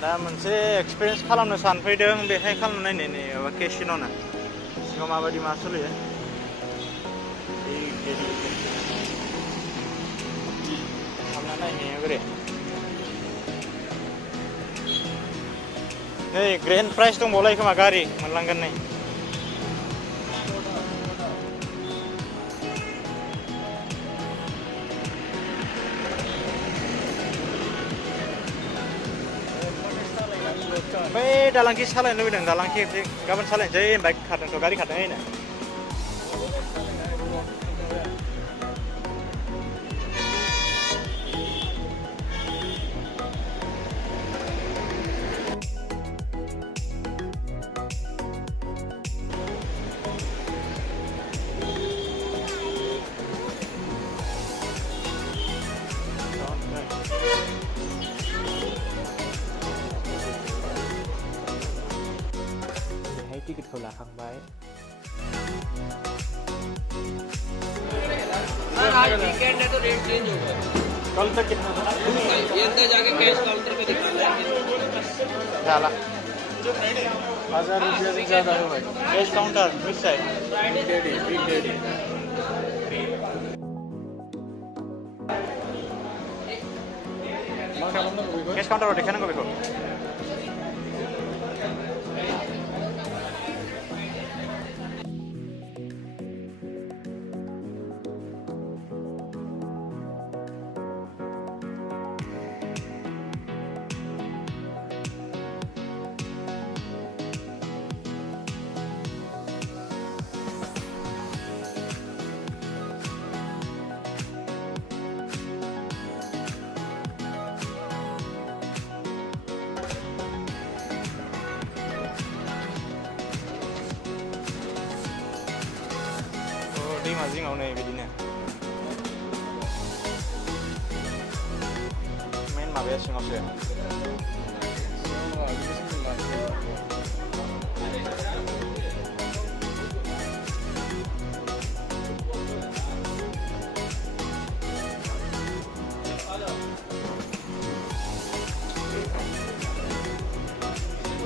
दा मोनसे एक्सपिरियेन्स खालामनो सानफैदों बेहाय खालामनो नायनायनि माबा केसिन'ना सिङाव माबायदि मा सोलियो खालामना नायनाया बोरै नै ग्रेन्ड प्राइज दंबावलाय खोमा गारि मोनलांगोन नै बै दालांखि सालायनो लुबैदों दालांखि गाबोन सालायनोसै बाइक खारदोंथ' गारि खारदों ओइनो टिकेटखौ लाखांबाय सर आज वीकेंड है तो रेट चेंज होगा कल तक कितना था ये अंदर जाके कैश काउंटर पे दिखाना है झाला 1000 रुपया से ज़्यादा है भाई cash counter which side big daddy cash counter देखानांगौ बेखौ दैमा जिङाव नै बिदिनो मेन माबाया सिङावसो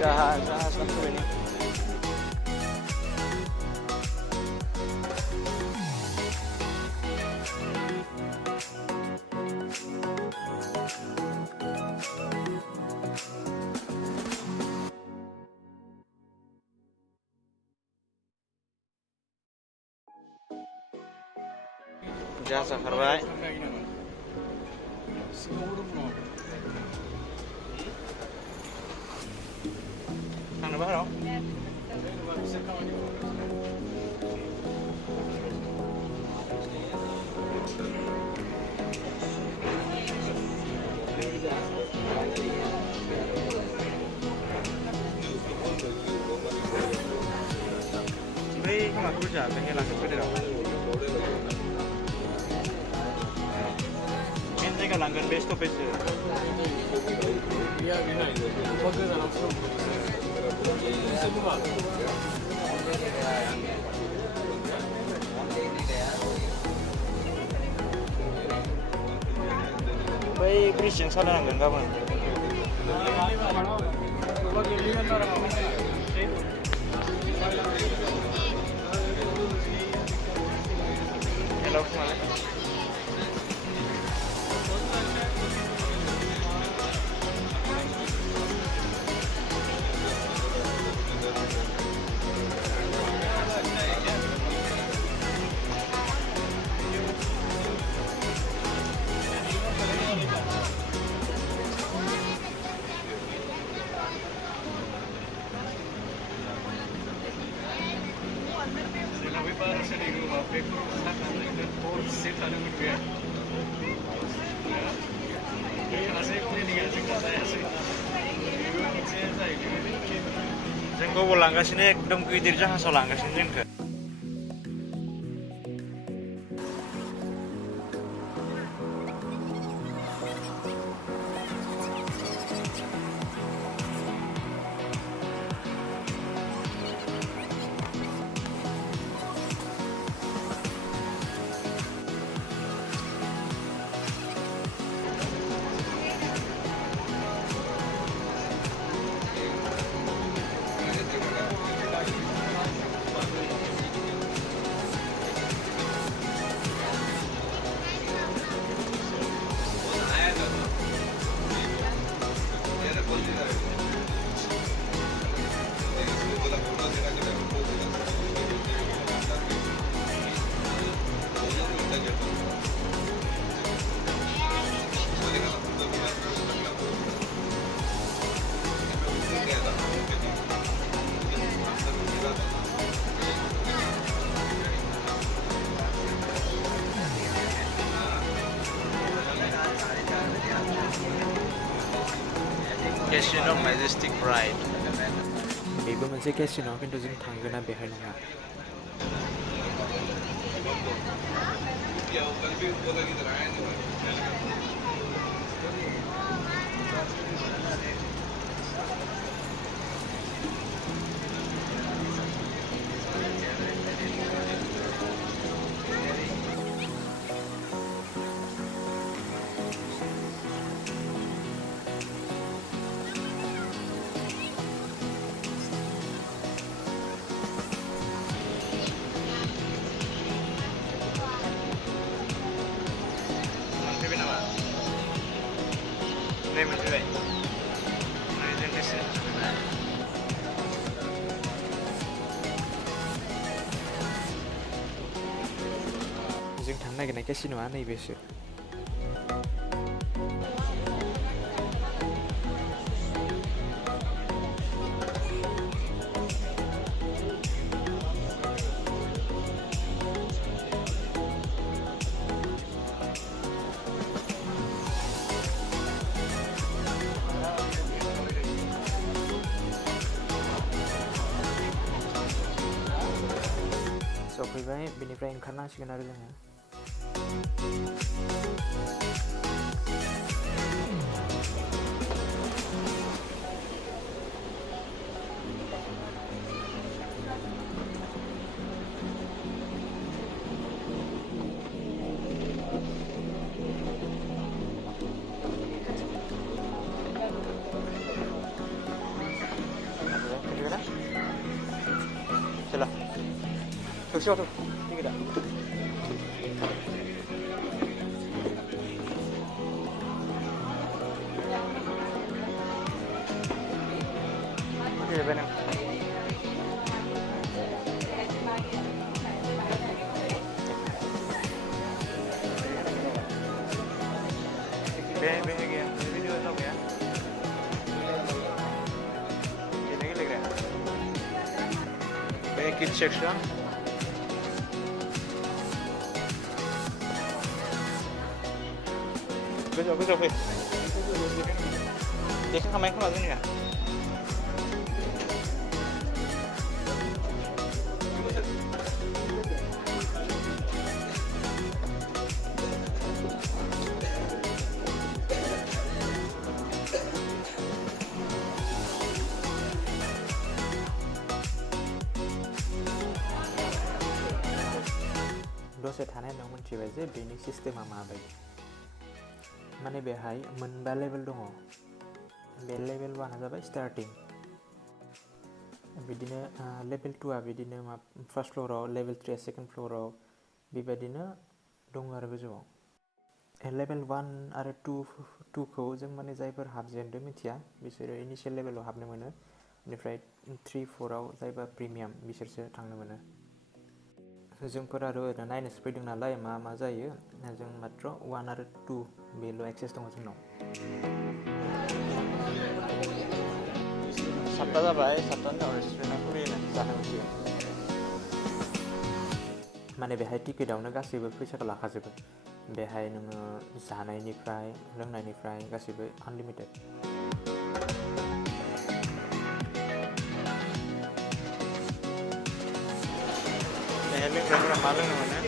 jahat langsung ini jasa karbai Thằng nó bắt đâu? Đây không là tôi trả cái này là cái đây đâu? Em thấy cái làng gần base stoppage. Yeah, behind. Focus on upstream. बै ब्रिजजों सालायनांगोन गाबोन hello जोंखौबो लांगासिनो एकदम गिदिर जाहाजाव लांगासिनो जोंखौ Casino Majestic Ride. बेबो मोनसे केसिन' खिन्थु जों थांगोना बेहाय नङा मोनफैबाय नामा? नै मोनफैबाय। जों केसिनो मोनफैबाय। जों थांनो नागिरनाय केसिन'आ नैबेसो सफैबाय बेनिफ्राय ओंखारनांसिगोन आरो जोङो चला थौसियाव थौ टिकेटआ फैबाय नों बेहाय गैया भिडिअ नाव गैया गेले गेलेग्राया बे किड्स सेक्सन गोजौ फै देखायखांबाय खोमा जोंनिया दसे थानाय उनाव मोनथिबाय जे बेनि सिस्टेमा माबायदि माने बेहाय मोनबा लेभेल दङ बे लेभेल 1आ जाबाय स्टार्टिं बिदिनो लेभेल 2आ बिदिनो फार्स्ट फ्ल'राव लेभेल 3आ सेकेन्ड फ्ल'राव बेबायदिनो दङ आरो गोजौआव लेभेल 1 आरो 2खौ जों माने जायफोर हाबजेनदों मिथिया बिसोरो इनिशियेल लेभेलाव हाबनो मोनो बेनिफ्राय 3, 4आव जायबा प्रिमियाम बिसोरसो थांनो मोनो जोंफोर आरो ओरैनो नायनोसो फैदों नालाय मा जायो जों मात्र 1 आरो 2 बेल' एक्सेस दङ जोंनाव सातथा जाबाय सातथानि उनाव रेस्टुरेन्टआ खुलियो जानो मोनसिगोन माने बेहाय टिकेटआवनो गासैबो फैसाखौ लाखाजोबो बेहाय नोङो जानायनिफ्राय लोंनायनिफ्राय गासैबो आनलिमिटेड बेहाय लोंग्राफोरा मा लोंनो मोनो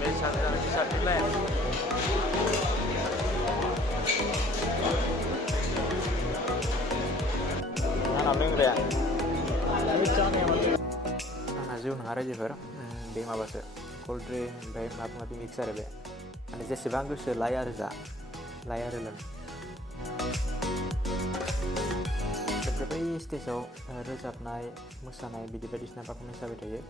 बे सातनिलाय आंनाव लोंग्राया आंना जिउ नङा रायजोफोर बे माबासो कल्ड ड्रिंक ओमफ्राय माबा माबि मिक्स आरो बे माने जेसेबां गोसो लाय आरो जा लाय आरो लों बै स्टेजाव रोजाबनाय मोसानाय बिदि बायदिसिना पारफरमेन्स जाबाय थायो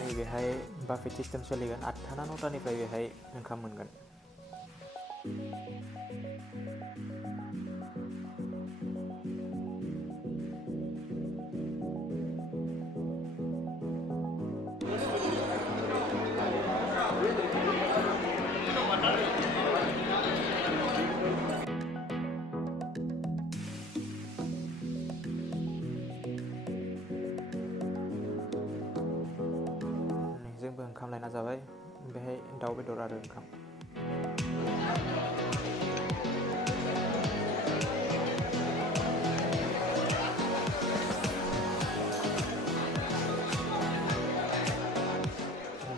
नैबेहाय बाफेट सिस्टेम सोलिगोन 8था ना 9थानिफ्राय बेहाय ओंखाम मोनगोन जोंबो ओंखाम लायना जाबाय दाउ बेदर आरो ओंखाम।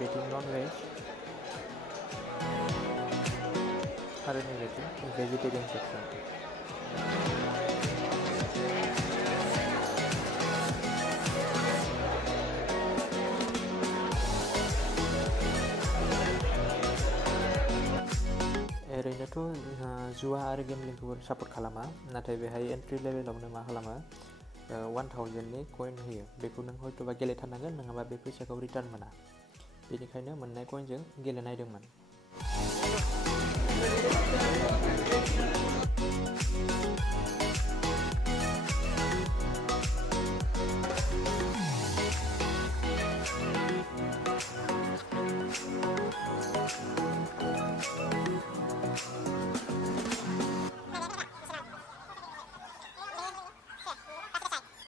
बेथिं नन भेज आरो नैबेथिं भेजिटेरियान सेक्सन। ओरैनोथ' जुवा आरो गेमलिंखौबो सापर्ट खालामा, नाथाय बेहाय एन्ट्रि लेभेलावनो मा खालामो 1000नि कइन होयो। बेखौ नों हयथ'बा गेलेथारनांगोन, नङाबा बे फैसाखौ रिटार्न मोना। बेनिखायनो मोननाय कइनजों गेलेनायदोंमोन।